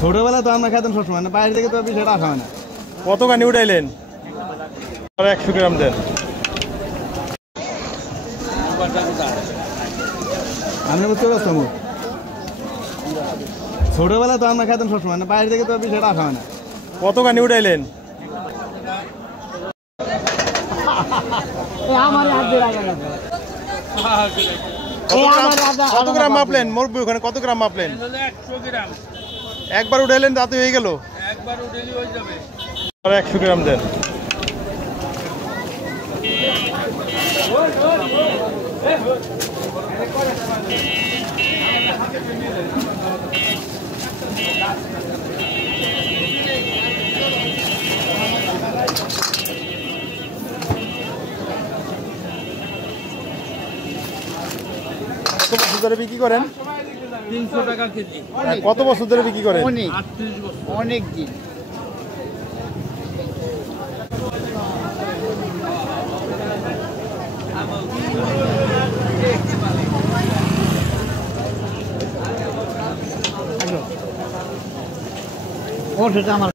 ছোটবেলা তো আমরা খাইতাম সবসময়, না বাইরে থেকে তো বিষয়টা আসা হয় না। কত কানি উঠাইলেন? 100 গ্রাম দেন। আমি বুঝতে পারতাম, ছোটবেলা তো আমরা খাইতাম সবসময়, না বাইরে থেকে তো বিষয়টা আসা হয় না। কত কানি উঠাইলেন? কত গ্রাম মাপলেন? মুরব্বি ওখানে কত গ্রাম মাপলেন? 100 গ্রাম। একবার উঠাইলেন তাতে হয়ে গেল? একবার উঠেলি হয়ে যাবে। 100 গ্রাম দেন। কত বছর ধরে বিক্রি করেন? 300 টাকা কেজি। কত বছর ধরে বিক্রি করেন? 38 বছর। অনেক দিন। ওর সেটা আমার